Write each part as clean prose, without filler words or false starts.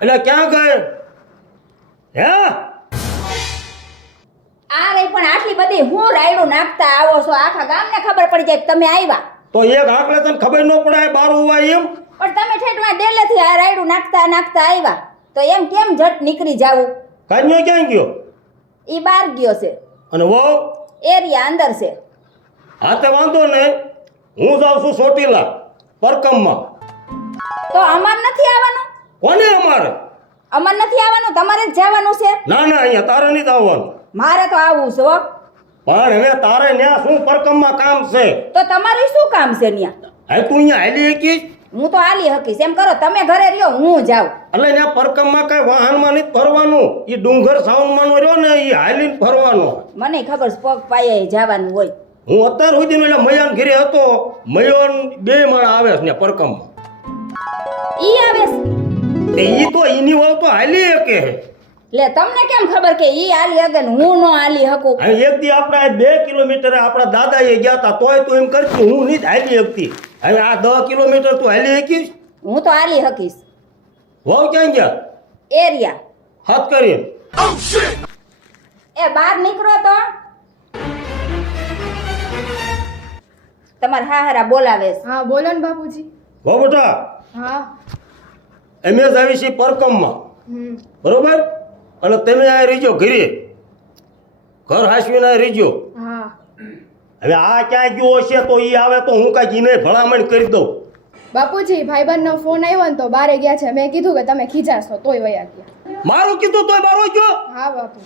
એટલે ક્યાં ગઈ હે? આ રે પણ આટલી બધી હું રાયડું નાખતા આવો છો આખા ગામને ખબર પડી જાય કે તમે આવ્યા. તો એક આકલે તને ખબર ન પડે બારું હોય એમ? પણ તમે ઠેઠમાં ડેલેથી આ રાયડું નાખતા આવ્યા તો એમ કેમ ઝટ નીકળી જાવું? કાન્યો ક્યાં ગયો? ઈ બહાર ગયો છે. અને વહુ? એરિયા અંદર છે. હા તે વાંધો નહીં, હું જાઉં છું ચોટીલા પરકમમાં. તો અમાર નથી આવવાનું? કોને અમારે? અમાર નથી આવવાનું, તમારે જ જવાનું છે. ના ના, અહીંયા તારે નહીં આવવાનું. મારે તો આવવું છે હો. પણ હવે તારે ન્યા શું પરકમમાં કામ છે? તો તમારું શું કામ છે ન્યા? હવે તું અહીંયા હાલી શકીશ? હું તો આલી હકીશ. એમ કરો તમે ઘરે રહ્યો, હું જાઉં. એટલે ત્યાં પરકમમાં કઈ વાહનમાં નહીં ફરવાનું, એ ડુંગર સાવનમાં રહ્યો ને એ હાલીને ફરવાનો. મને ખબર છે પગ પાયે જવાનું હોય. હું અત્યાર સુધી એટલે મયાન ઘરે હતો, મયોન 2 માણા આવે છે ને પરકમમાં. ઈ આવે છે? ઈ તો ઈની વહુ તો હાલી શકે હે. લે તમને કેમ ખબર કે ઈ આલી હકે ને હું નો આલી હકું? હવે એક દી આપણે 2 કિલોમીટર આપણા દાદાએ ગયા હતા તોય તું એમ કરતી હું નહીં હાલી શકતી. હવે આ 10 કિલોમીટર તું હાલી શકીશ? હું તો આલી હકીશ. વહુ ક્યાં ગયા? એરિયા. હાથ કરીને એ બહાર નીકળો તો. તમારા હાહરા બોલાવે છે. હા બોલો ને બાપુજી. હો બેટા, હા. અમે જ આવી છીએ પરકમમાં, બરોબર? અને તમે આ રહીજો ઘરે, ઘર હાસવીને આ રહીજો. હા. હવે આ ક્યાં ગયો હશે તો ઈ આવે તો હું કાંઈક ઈને ભલામણ કરી દઉં. બાપુજી ભાઈબંધનો ફોન આવ્યો ને તો બારે ગયા છે. મેં કીધું કે તમે ખીજાશો તોય વયા ગયા. મારું કીધું તોય બારો ગયો? હા બાપુ.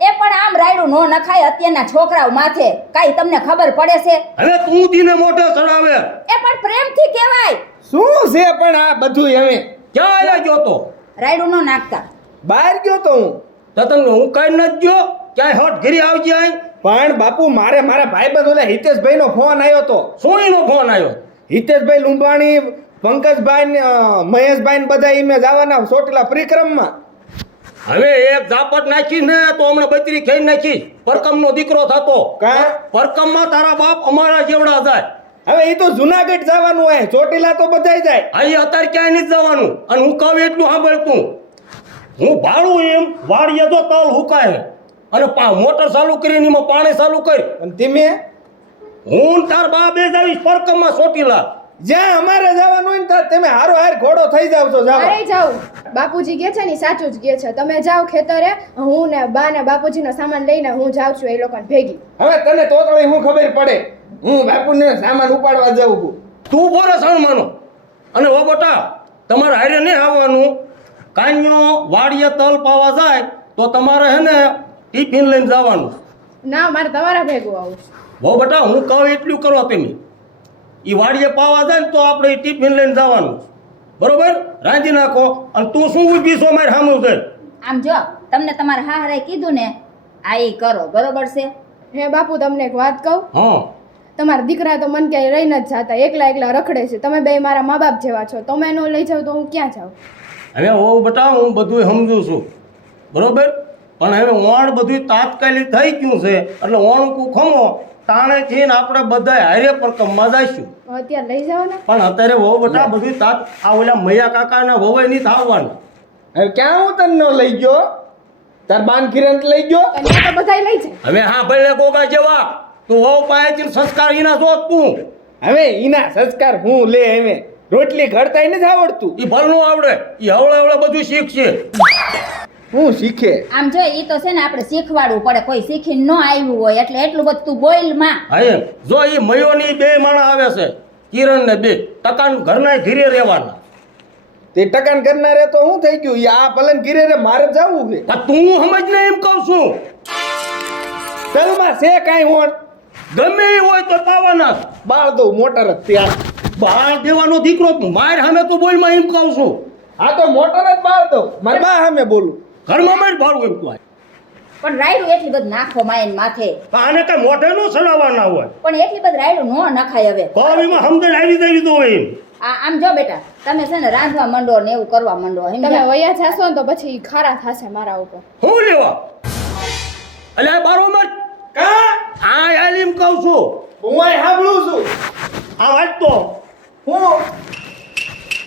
એ પણ આમ રાયડું નો નખાય અત્યારના છોકરાઓ માથે. કાઈ તમને ખબર પડે છે? હવે તું દીને મોઢે ચડાવે. એ પણ પ્રેમથી કહેવાય. શું છે પણ આ બધું હવે? ક્યાં આવ્યા ગયો તો? રાયડું નો નાખતા. બહાર ગયો તો હું. તો તમને હું કઈ નથી ગયો? ક્યાંય હટ ઘરે આવજે આઈ. પણ બાપુ મારે મારા ભાઈબંધ ઓલા હિતેશભાઈ નો ફોન આવ્યો તો. શું એનો ફોન આવ્યો? હિતેશભાઈ લુંબાણી, પંકજભાઈ ને મહેશભાઈ ને બધા ઈમે જવાના ચોટીલા પરિક્રમમાં. હવે એક ઝાપટ નાખી ને તો હમણાં બત્રી ખાઈ નાખી. પરકમનો દીકરો થતો. કા પરકમમાં તારા બાપ અમારા જેવડા જાય. હવે એ તો જુનાગઢ જવાનું હોય, ચોટીલા તો બધાય જાય. અહીં અત્યારે ક્યાંય નથી જવાનું. અને હું કહું એટલું સાંભળતું, હું ભાડું એમ વાડીએ તો તલ હુકાય અને મોટર ચાલુ કરીને એમાં પાણી ચાલુ કરી અને તમે હું ને તાર બા બે જાવીશ પરકમમાં ચોટીલા. જ્યાં અમારે જવાનું હોય ને ત્યાં તમે હારો હાર ઘોડો થઈ જાવ છો. જાવ અરે જાઉં. બાપુજી કે છે ને ઈ સાચું જ કે છે. તમે જાઓ ખેતરે, હું ને બા ને બાપુજીનો સામાન લઈને હું જાઉં છું એ લોકોને ભેગી. હવે તને તો હું ખબર પડે, હું બાપુને સામાન ઉપાડવા જાઉં છું. તું બોરે સણમાનો. અને ઓ બેટા, તમારે હારે નહીં આવવાનું. કાન્યો વાડીએ તલ પાવા જાય તો તમારે હે ને ટિફિન લઈને જવાનું. ના મારે તમારા ભેગું આવું છે. હો બેટા, હું કહું એટલું કરો તમે. એ વાડીએ પાવા જાય ને તો આપણે ટિફિન લઈને જવાનું, બરોબર? રાંધી નાખો. અને તું શું ઊભી છો મારે સામું છે? આમ જો તમને તમારા હાહરાએ કીધું ને આ ઈ કરો, બરોબર છે? હે બાપુ તમને એક વાત કહું. હા. તમારા દીકરા તો મન ક્યાંય રહી નથી જાતા, એકલા એકલા રખડે છે. તમે બે મારા મા બાપ જેવા છો, તમે નો લઈ જાવ તો હું ક્યાં જાઉં? હવે હો બેટા, હું બધું સમજુ છું, બરોબર? પણ હવે ઓણ બધું તાત્કાલિક થઈ ગયું છે એટલે ઓણકું ખમો તાણે થઈને આપણે બધા હારે પરકમમાં જઈશું. અત્યારે લઈ જાઓ ને. પણ અત્યારે વહુ બેટા બધું આ ઓલા મૈયા કાકાના વહુએ નહીં થવાનું. હવે ક્યાં હું તને નો લઈ ગયો? તાર બાન કિરણ લઈ ગયો? અને આ તો બધાય લઈ જાય. હવે હા ભલે ગોગા જેવા તું વહુ પાસેથી સંસ્કાર એના શોધ તું. હવે ઈના સંસ્કાર હું લે હવે રોટલી ઘડતાય નથી આવડતું. એ ભલનું આવડે, એ હવળે હવળે બધું શીખશે. હું શીખે? આમ જો ઈ તો છે ને આપણે શીખવાડવું પડે. કોઈ શીખીને ન આવ્યું હોય એટલે એટલું બધું તું બોલ માં. હા એમ જો એ મયોની 2 માણા આવે છે, કિરણ ને 2 ટકાન ઘરના ઘીરે રહેવાના. તે ટકાન કરનારે તો હું થઈ ગયું? આ ભલન ગીરે રે મારે જવું છે. પણ તું સમજ ને એમ કહું છું. તલમાં છે કાંઈ હોણ? ગમે એ હોય તો પાવાના. બાળ દઉં મોટર જ ત્યાં. બાળ દેવાનો દીકરો માર સામે તું બોલ માં એમ કહું છું. આ તો મોટર જ બાળ દઉં. મારે બા સામે બોલું. ઘરમાં માર ભાડું એમ કહું. પણ રાયડું એટલી બધી નાખો માયન માથે. આને કઈ મોઢે નો ચડાવવાના હોય. પણ એટલી બધી રાયડું નો નખાય હવે. કોવીમાં સમજણ આવી જવી તો હોય એમ. આમ જો બેટા તમે છે ને રાંધવા માંડો ને એવું કરવા માંડો. તમે વયા જાશો ને તો પછી ખારા થશે મારા ઉપર. હું લેવા અલ્યા બારો મત કા આ એમ કહું છું. હું આ સાંભળું છું. આ વાત તો હું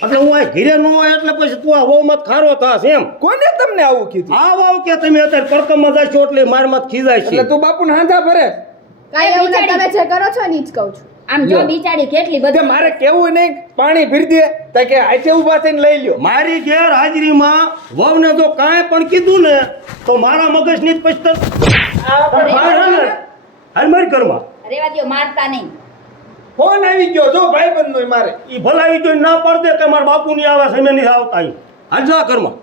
એટલે હું આ ઘીરે ન હોય એટલે પછી તું આ વહુમત ખારો થાશ એમ. કોને તમને આવું કીધું? આ વાવ કે તમે અત્યારે પરકમમાં જાય છો એટલે મારમત ખીજાય એટલે છે. તું બાપુને હાંધા ભરે કાંઈ એવું નહીં, તમે જે કરો છો ને ઈ જ કહું છું. આમ જો બિચારી કેટલી કે બધી મારે કેવું નહીં પાણી ભરી દે તો કે આચે ઊભા થઈને લઈ લ્યો. મારી ગેરહાજરીમાં વહુને જો કાંઈ પણ કીધું ને તો મારા મગજની જ પછતર હાલ મારી ઘરમાં રેવા દ્યો, મારતા નહીં. ફોન આવી ગયો જો ભાઈબંધનો મારે. ઈ ભલાઈ જોઈને ના પાડ દે કે મારા બાપુ ની આવે છે નહીં આવતા અહીં. હાલ જા ઘરમાં,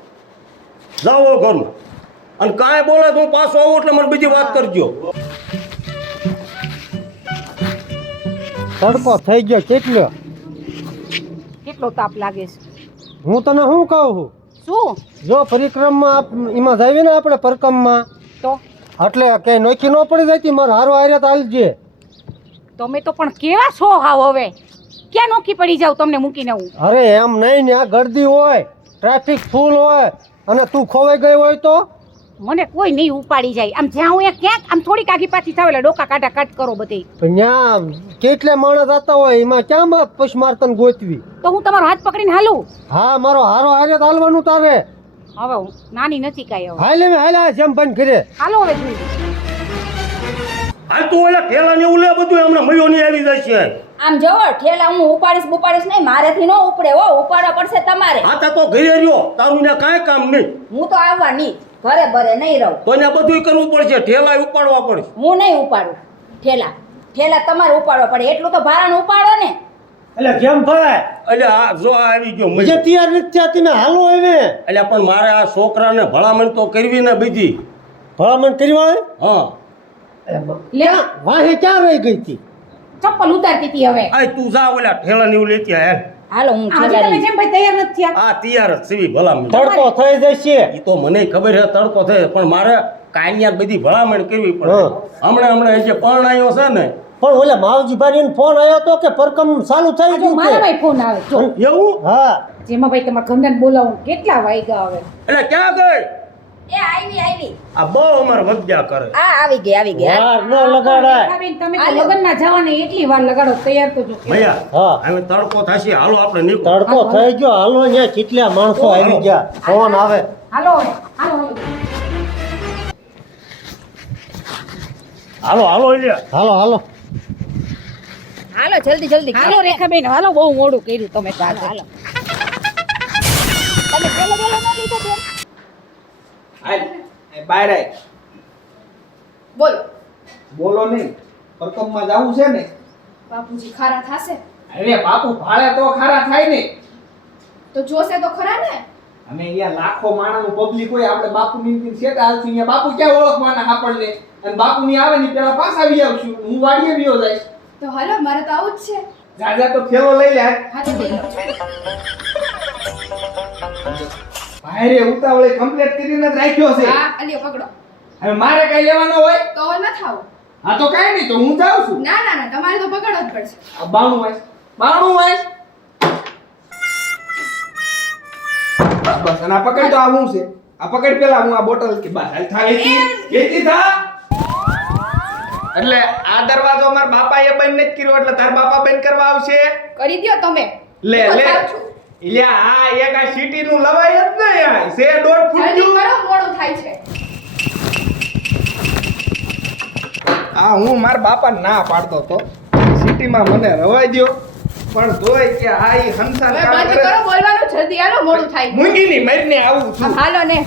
જાઓ ઘરમાં. અને કાંઈ બોલે તો હું પાછો આવું એટલે મને બીજી વાત કરજો. તડકો થઈ ગયો કેટલો. કેટલો તાપ લાગે છે હું તને શું કહું છું, શું જો પરિક્રમમાં એમાં જાવી ને આપણે પરકમમાં તો એટલે કઈ નોખી ન પડી જતી મારે હારો હારે તો હાલજે. તમે તો પણ કેવા છો હાવ હવે ક્યાં નોખી પડી જાવ તમને મૂકીને હું અરે એમ નહીં ને, આ ગર્દી હોય, ટ્રાફિક ફૂલ હોય અને તું ખોવાઈ ગઈ હોય તો મને કોઈ નહીં ઉપાડી જાય આમ જ્યાં હું ક્યાંક આમ થોડીક આગી પાછી થાવ એટલે ડોકા કાઢા કાટ કરો બધી ત્યાં કેટલે માણસ જતા હોય એમાં ક્યાં પછી મારતન ગોતવી. તો હું તમારો હાથ પકડીને હાલું હા મારો હારો હારે તો હાલવાનું તારે. હવે હું નાની નથી કાંઈ હવે હાલ હવે હાલ જેમ બંધ કરે. હાલો હવે જોઈ હાલ તું ઓલા ઠેલા ને એવું લે બધું હમણાં મયો ની આવી જાય છે. આમ જો ઠેલા હું ઉપાડીશ નહીં, મારેથી ન ઉપડે હો, ઉપાડવા પડશે તમારે. આ તો ઘરે રહ્યો તારું ને કાંઈ કામ નહીં. હું તો આવવાની જ, ઘરે ભરે નહીં રહું. તો એને બધું કરવું પડશે, ઠેલા ઉપાડવા પડશે. હું નહીં ઉપાડું ઠેલા તમારે ઉપાડવા પડે, એટલું તો ભારાનું ઉપાડો ને. એટલે કેમ ભાઈ એટલે આ જો આ આવી ગયો મયો. જે તૈયાર નથી થયા તમે હાલો હવે. એટલે પણ મારે આ છોકરાને ભલામણ તો કરવી ને બીજી. ભલામણ કરી વાળે હા લે વાહે ક્યાં રહી ગઈ હતી. ચપ્પલ ઉતારતી હતી હવે આ તું જા ઓલા ઠેલા ને એવું લેતી આય. હાલો હું આજે ઠેલા તમે લઈ. જેમ ભાઈ તૈયાર નથી થયા આ તૈયાર જ સીવી ભલામણ. તડકો થઈ જશે. ઈ તો મને ખબર છે તડકો થાય પણ મારે કાન્યા બધી ભલામણ કરવી પડે. હા. હમણાં જે પરણાયો છે ને પણ ઓલા માવજી ભાઈ ફોન આવ્યો તો કે પરકમ ચાલુ થઈ આજે ગયું મારા કે ભાઈ ફોન આવે જો એવું હા જેમાં ભાઈ તમારા ઘંટાને બોલાવું કેટલા વાગ્યા હવે એટલે ક્યાં ગઈ એ આવી આ બહુ અમારે વગ્યા કરે. આ આવી ગઈ વાર ન લગાડાય. રેખાબેન, તમે તો લગ્નમાં જવાની એટલી વાર લગાડો તૈયાર તો જો ભૈયા હા. હવે તડકો થશે હાલો આપણે નીકળો. તડકો થઈ ગયો હાલો અહીંયા કેટલા માણસો આવી ગયા ફોન આવે. હાલો હવે હાલો હવે. હાલો હાલો એટલે હાલો હાલો હાલો જલ્દી હાલો રેખાબેન હાલો બહુ મોડું કર્યું તમે તો આજે. હાલો તમે પેલો ન લીધો બેન? હાલ એ બહાર આય. બોલો બોલો નહીં પરકમમાં જાવું છે ને. બાપુજી ખારા થાશે અરે બાપુ ભાડે તો ખારા થાય ને. તો જોશે તો ખરા ને. અમે અહીંયા લાખો માણસનું પબ્લિક હોય આપણે બાપુની સેટ હાલથી અહીંયા બાપુ ક્યાં ઓળખવાના આપણને અને બાપુની આવે ને પેલા પાછા આવી આવશું હું વાડીએ વિયો જઈશ. તો હાલો મારે તો આવું જ છે. જાજા તો થેલો લઈ લે. હા તો બોલો. ભાઈરે ઉતાવળે કમ્પ્લીટ કરીને જ રાખ્યો છે. હા અલ્યો પકડો. હવે મારે કઈ લેવાનો હોય તો ન થાવ. હા તો કઈ નહીં તો હું જાઉં છું. ના તમારે તો પકડવો જ પડશે. આ બાણું વાઈસ બસ અને આ પકડ તો આ હું છે આ પકડ પેલા હું આ બોટલ કે બસ હાલ થા લેતી થા. એટલે આ દરવાજો માર બાપાએ બંધ નથી કર્યો એટલે તાર બાપા બંધ કરવા આવશે. કરી દ્યો તમે. લે હું લે થાવ છું. ઇલ્યા આ એક આ સિટી નું લવાય જ ને યાર સે 1.5 ફૂટ જલ્દી જેવું. કરો મોડું થાય છે. આ હું માર બાપા ના પાડતો તો સિટીમાં મને રવાઈ દ્યો પણ તોય કે આ ઈ હંસાર હવે કામ બંધ કરે. કરો બોલવાનું જલ્દી હાલો મોડું થાય. મૂંગીની મરીને આવું છું. આમ હાલો ને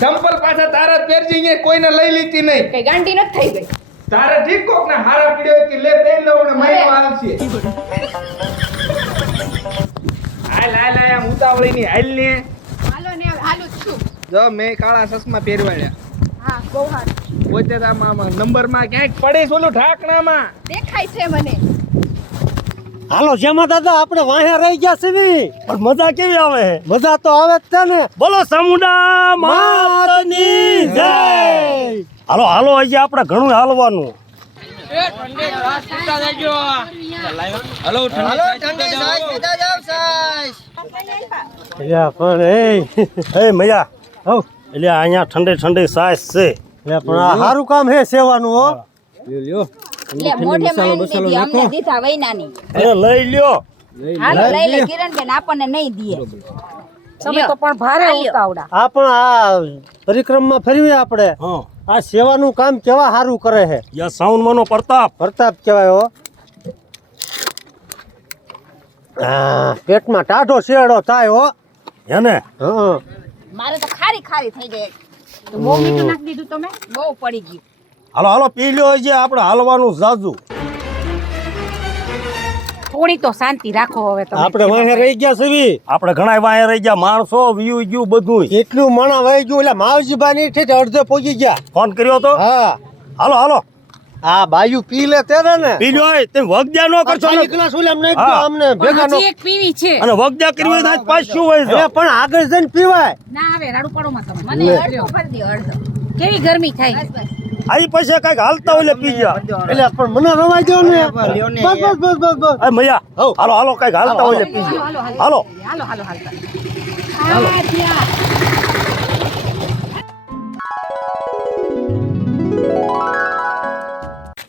ચંપલ પાછા તારા જ પહેરજી અહીંયા કોઈને લઈ લીધી નહીં. કઈ ગાંડી નથી થઈ ગઈ. તારે ઠીક કોક ને હારા પીડ્યો કે લે પહેર લો ને મહિનો આવશે. હાલ આમ ઉતાવળી ની હાલ ને. હાલો ને હવે હાલું જ છું. જો મેં કાળા ચશ્મા પહેરવાડ્યા. હા બહુ સારું પોતે આમાં નંબર માં ક્યાંક પડે છે ઓલું ઢાંકણામાં. દેખાય છે મને. હાલો જેમાં દાદા આપણે વાહે રહી ગયા સીવી પણ મજા કેવી આવે છે? મજા તો આવે જ છે ને. બોલો ચામુંડા માતની જય. હાલો હાલો હજી આપણે ઘણું હાલવાનું. એટલે પણ એ મૈયા હવ એટલે અહીંયા ઠંડી ઠંડી સાસ છે. એટલે પણ આ સારું કામ હે સેવાનું હો. લ્યો એટલે મોઢે મારી દીધી અમને દીધા વૈનાની. અરે લઈ લ્યો હાલો લઈ લે કિરણબેન, આપણને નહીં દે. તમે તો પણ ભારે હાલ્યો. ઉતાવળા. આ પણ આ પરિક્રમમાં ફરવી આપણે હા આ સેવાનું કામ કેવા સારું કરે છે યા સાઉન્ડમાંનો પ્રતાપ. પ્રતાપ કહેવાય હો હા, પેટમાં ટાઢો શેડો થાય હો એને હા મારે તો ખારી ખારી થઈ જાય, તો બહુ મીઠું નાખી દીધું તમે. બહુ પડી ગયું. હાલો હાલો પી લ્યો છે આપણે હાલવાનું જાજુ. થોડી તો શાંતિ રાખો હવે તમે. આપણે વાહે રહી ગયા સવી આપણે ઘણા વાય રહી ગયા, માણસો વીયું ગયું બધું. એટલું મણા વહી ગયું એટલે માવજીબા ની ઠેઠ અડધે પહોંચી ગયા ફોન કર્યો તો હા હાલો હાલો આ બાયુ પી લે તેને ને પી લ્યો. તમે વગદ્યા ન કરશો ને. ખાલી ગ્લાસ ઓલે અમને એક હા. અમને પણ ભેગા નો હજી એક પીવી છે. અને વગદ્યા કરવી હોય તો આજ પાછું હોય છે. એ પણ આગળ જઈને પીવાય ના આવે રાડુ પાડોમાં તમે. મને અડધો ફરી દો, અડધો. કેવી ગરમી થાય. આઈ પછી કઈક હાલતા હોય એટલે પી ગયા. એટલે પણ મને રવાઈ દો ને બસ બસ બસ બસ બસ એ મૈયા હાલો હાલો કઈક હાલતા હોય એટલે પી ગયા. હાલો હાલો હાલો હાલતા.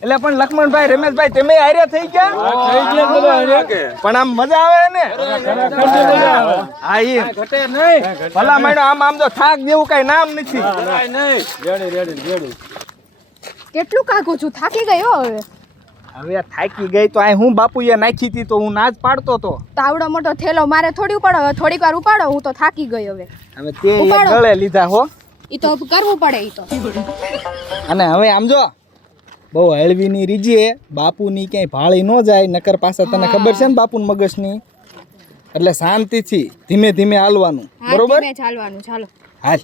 એટલે પણ લક્ષ્મણભાઈ રમેશભાઈ તમે હારે થઈ ગયા પણ આમ મજા આવે ને હા ઈ ભલા માણો આમ તો થાક જેવું કઈ નામ નથી. કેટલું કાગું છું, થાકી ગયો હવે. હવે થાકી ગઈ તો આ હું બાપુએ નાખી હતી તો હું ના જ પાડતો તો. તાવડો મોટો થેલો મારે થોડી ઉપાડો, હવે થોડીક વાર ઉપાડો, હું તો થાકી ગઈ હવે. હવે તે એક ઉપાડો. ગળે લીધા હો. ઈ તો કરવું પડે ઈ તો. અને હવે આમ જો બહુ હળવીની રીજીએ બાપુની ક્યાંય ભાળી ન જાય, નકર પાછા તને ખબર છે ને બાપુની મગજની. એટલે શાંતિથી ધીમે ધીમે હાલવાનું, બરોબર? ધીમે ચાલવાનું, ચાલો. હાલ.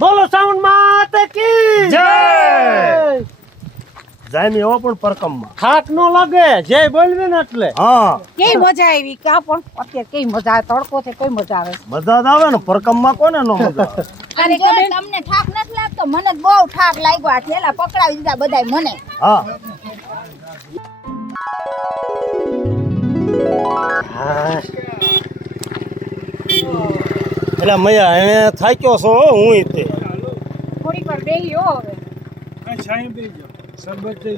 બોલો સાઉન્ડ માતે કી જય જાયમી એવો પણ પરકમમાં. થાક નો લાગે જય બોલવી ને એટલે હા કેવી મજા આવી કા પણ અત્યારે કેવી મજા આવે. તડકો છે કઈ મજા આવે. મજા જ આવે ને પરકમમાં. કોને નો મજા આવે? અને જો તમને ઠાક નથી લાગતો, મને જ બહુ ઠાક લાગ્યો. આ ઠેલા પકડાવી દીધા બધાય મને. હા હા એટલે મૈયા એને થાક્યો છો હું તે. થોડીક વાર બેહી હો હવે. મૈયા સરબત છે.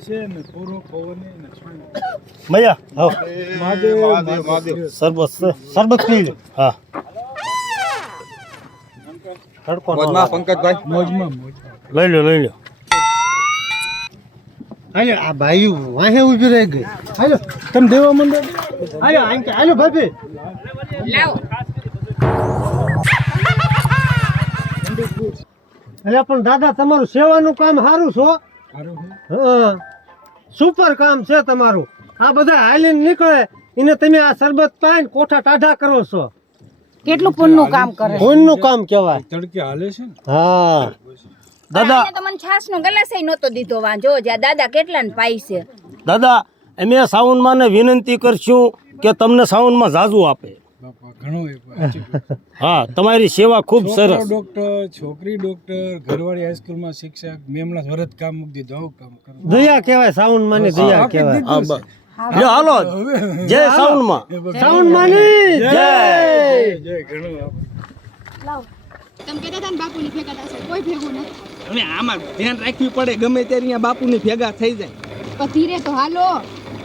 શરબત પી લો હા તડકો નો લાગે. પંકજભાઈ લઈ લો. હાલો આ ભાઈ વાહે ઊભી રહી ગઈ. હાલો તમે દેવા મંડો. હાલો આંકે હાલો ભાભી લાવો. એટલે પણ દાદા તમારું સેવાનું કામ સારું છો. હા સુપર કામ છે તમારું. આ બધા હાલીને નીકળે એને તમે આ શરબત પાઈને કોઠા ટાઢા કરો છો. કેટલું પુણ્યનું કામ કરે. કોઈનું કામ કહેવાય. હા દાદા આને તો મને છાસનો ગ્લાસય નહોતો દીધો. વાંજો જ્યાં દાદા કેટલાને પાઈ છે. દાદા અમે સાઉન્ડમાં ને વિનંતી કરશું કે તમને સાઉન્ડમાં જાજુ આપે. હા તમારી સેવા ખૂબ સરસ. ડોક્ટર, છોકરી ડોક્ટર, ઘરવાળી હાઈસ્કૂલમાં શિક્ષક, મેમના વરદ કામ મૂકી દીધું. આવું કામ કરો. દયા કહેવાય સાઉન્ડ માની દયા કહેવાય. હા બસ લ્યો હાલો જય સાઉન્ડમાં. સાઉન્ડ માની જય. તમે કહેતા હતા ને બાપુની ભેગા થશે, કોઈ ભેગું નથી. હવે આમાં ધ્યાન રાખવી પડે, ગમે ત્યારે અહીંયા બાપુની ભેગા થઈ જાય. પણ ધીરે તો હાલો,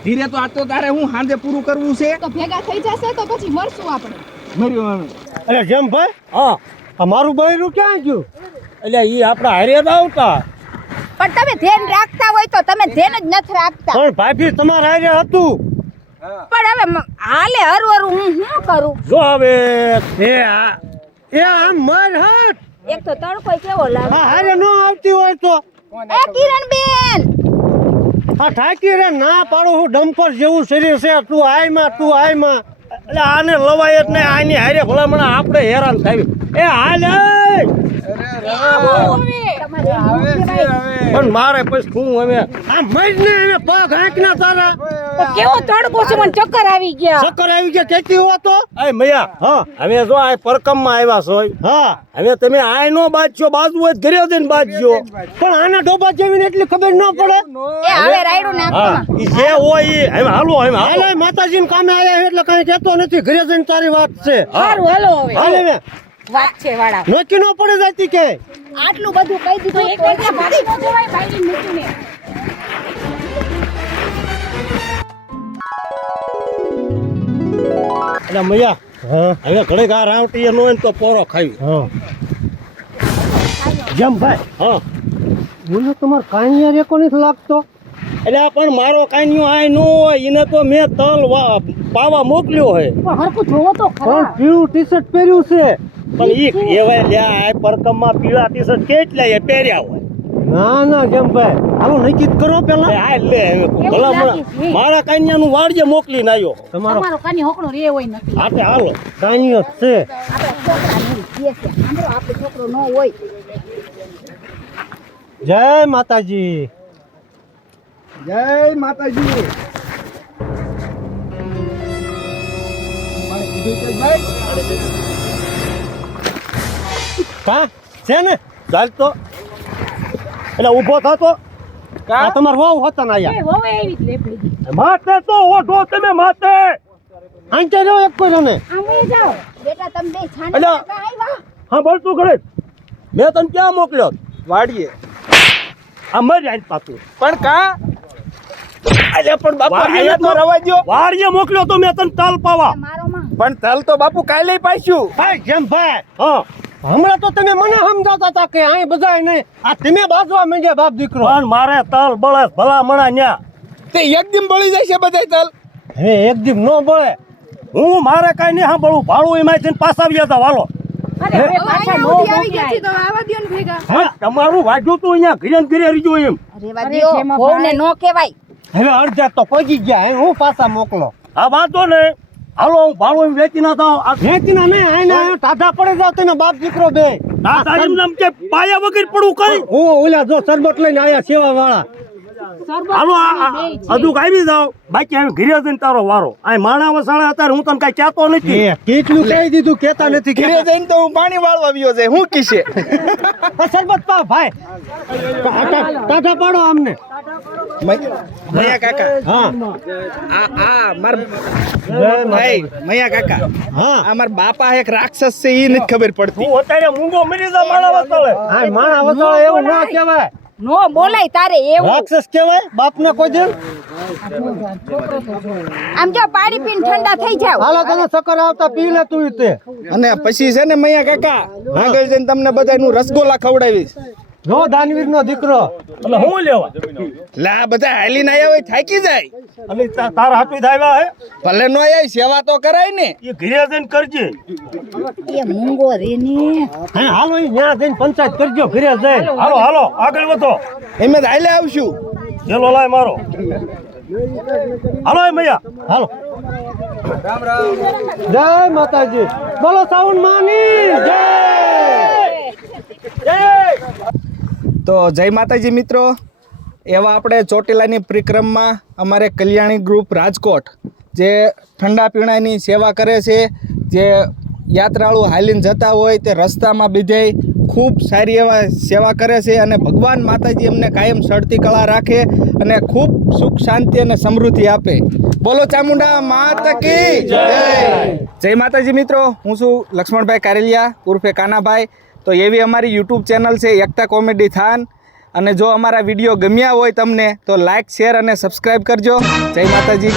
ધીરે તો આ તો તારે હું સાંજે પૂરું કરવું છે. તો ભેગા થઈ જશે તો પછી મળશું આપણે. મર્યું હવે. અરે જેમ ભાઈ હા અમારું બૈરું ક્યાં ગયું? એટલે ઈ આપણા હારે જ આવતા. પણ તમે ધ્યાન રાખતા હોય તો તમે ધ્યાન જ નથી રાખતા. પણ ભાભી તમારા હારે હતું. પણ હવે હાલે હરવરું હું શું કરું? જો હવે એ આમ માર હાથ એક તો તડકો કેવો લાગે. આ હારે નો આવતી હોય તો એ કિરણબેન, આ ઠાકી રે ના પાડો હું ડમ્પર જેવું શરીર છે. તું આયમાં એટલે આને લવાય જ નહીં. આની હારે ભલામણ આપણે હેરાન થાય. એ હાલ પણ મારે પછી શું હવે આ મજ ને એને પગ હાંક ના તારા તો કેવો તડકો છે મને ચક્કર આવી ગયા. ચક્કર આવી ગયા કેતી હો તો. એ મૈયા હા હવે જો આ પરકમમાં આવ્યા છો. હા હવે તમે આય નો બાજજો, બાજુ હોય તો ઘરે જઈને બાજજો. પણ આના ડોબા જેવીને એટલી ખબર ન પડે. એ હવે રાયડું હા નાખો. ઈ જે હોય ઈ હવે હાલો હવે હાલો. હાલે માતાજીને કામે આયા છે એટલે કઈ કહેતો નથી. ઘરે જઈને તારી વાત છે. સારું હાલો હવે. હાલે મે વાત છે વાળા. નોકી ન પડે જાતી કે આટલું બધું કહી તો દીધું એક વાર ભાગી ન જવાય બાયડી મૂકીને. એટલે મૈયા હા હવે ઘડીક આ રાવટી ન હોય ને તો પોરો ખાવી. હા જેમ ભાઈ હા મને તમારે કાંઈ યાર એકો નથી લાગતો. એટલે આ પણ મારો કાંઈયો આય ન હોય એને તો મેં તલ પાવા મોકલ્યો હોય. પણ હરખું જોવો તો પણ ખરા પીળું ટી શર્ટ પહેર્યું છે. પણ ઈ કહેવાય લ્યા આ પરકમમાં પીળા ટી શર્ટ કેટલા એ પહેર્યા હોય. ના ના જેમ ભાઈ હાલો નક્કી જ કરો પેલા. આ લે હવે ભલા લાગે છે. મારા કાંઈયાનું વાડજે મોકલીને આવ્યો. તમારો તમારો કાની હોકણો રે હોય નથી હાથે હાલો. કાંઈ જ છે. આપણા છોકરા નહીં કે છે સાંભળો આપણો છોકરો ન હોય જય માતાજી. જય માતાજી. કા છે ને ચાલ તો એટલે ઊભો થતો આ તમાર વહુ હતા ને આયા એ હોવે એવી જ લેપડી માથે તો ઓઢો તમે માથે. આંટે રહ્યો એક કોઈ ને. આમે જાઓ બેટા તમે બે છાના અલા. કાકા આવ્યા હા બોલ તું ઘરે મેં તને ક્યાં મોકલ્યો? વાડીએ. આ મરી આઈ પાતું. પણ કા અલ્યા પણ બાપુ અહીંયા તો રવા દ્યો. વાડીએ મોકલ્યો તો મેં તને તાલ પાવા. મારો માં પણ તલ તો બાપુ કાલે પાછું. ભાઈ જેમ ભાઈ હા હમણાં તો તમે મને સમજાવતા હતા કે અહીં બધાય નહીં આ તમે બાજવા માંડ્યા બાપ દીકરો. પણ મારે તલ બળે ભલા મણા ન્યા. તે એકદમ બળી જાય છે બધાય તલ. હે એક દી નો બળે. હું મારે કાંઈ નહીં સાંભળવું ભાડું એમાં થઈને પાછા આવ્યા હતા વાલો. અરે હવે પાછા નો આવી ગયા છે તો આવા દ્યો ને ભેગા. હા તમારું વાગ્યું તું અહીંયા ઘરે ને ઘરે રહીજો એમ. રેવા અરે દ્યો જેમાં વહુને ભાઈ. નો કહેવાય હવે અડધા તો પગી ગયા હે હું પાછા મોકલો. હા વાંધો નહીં હાલો હું ભાડું એમ વેચી ના થાવ. આ વેચીના નહીં આઈને આયો ટાઢા પડે જાવ તમે બાપ દીકરો બે. તારી નામ કે પાયા વગર પડું કઈ. હું ઓલા જો સરબત લઈને આયા સેવા વાળા. હાલો અધુક આવી જાવ બાકી હવે ઘરે જઈને તારો વારો. આ માણા વસાળે અત્યારે હું તને કઈ કહેતો નથી. એ કેટલું કહી દીધું કેતા નથી ઘરે જઈને તો હું પાણી વાળવા આવ્યો છે હું કીશે. સરબત પાવ ભાઈ ટાઢા પાડો અમને. મૈયા કાકા હા આ માર જય ભાઈ માતા. મૈયા કાકા હા આ માર બાપા એક રાક્ષસ છે ઈ નથી ખબર પડતી. તું અત્યારે મૂંગો મરી જા માણા વસાળે. આ માણા વસાળે એવું ના કહેવાય. નો બોલાય તારે એવું રાક્ષસ કહેવાય બાપને કોઈ દે. આમ જો પાણી પીને ઠંડા થઈ જાવ હાલો તને ચક્કર આવતા પી લે તું તે. અને પછી છે ને મૈયા કાકા આગળ જઈને તમને બધાનું રસગોલા ખવડાવીશ. જો દાનવીર નો દીકરો. એટલે હું લેવા લા બધા હાલીને આયા હોય થાકી જાય. એટલે તારા હાથું આવ્યા હે ભલે નો આય સેવા તો કરાય ને. એ ઘરે જઈને કરજે. એ મૂંગો રે ને હે હાલો ઈ ન્યા જઈને પંચાયત કરજો ઘરે જઈને. હાલો હાલો આગળ વધો. એમ જ હાલે આવશું. જેલો લાય મારો. હાલો એ મૈયા હાલો જય માતાજી. બોલો સાવન માની જય. તો જય માતાજી મિત્રો, એવા આપણે ચોટીલાની પરિક્રમમાં અમારે કલ્યાણી ગ્રુપ રાજકોટ જે ઠંડા પીણાની સેવા કરે છે, જે યાત્રાળુ હાલીને જતા હોય તે રસ્તામાં બીજે ખૂબ સારી એવા સેવા કરે છે અને ભગવાન માતાજી એમને કાયમ સડતી કળા રાખે અને ખૂબ સુખ શાંતિ અને સમૃદ્ધિ આપે. બોલો ચામુંડા માત કી જય. જય માતાજી મિત્રો, હું છું લક્ષ્મણભાઈ કારેલિયા ઉર્ફે કાનાભાઈ. તો એવી અમારી યુટ્યુબ ચેનલ છે એકતા કોમેડી થાન, અને જો અમારા વિડીયો ગમ્યા હોય તમને તો લાઇક શેર અને સબસ્ક્રાઈબ કરજો. જય માતાજી.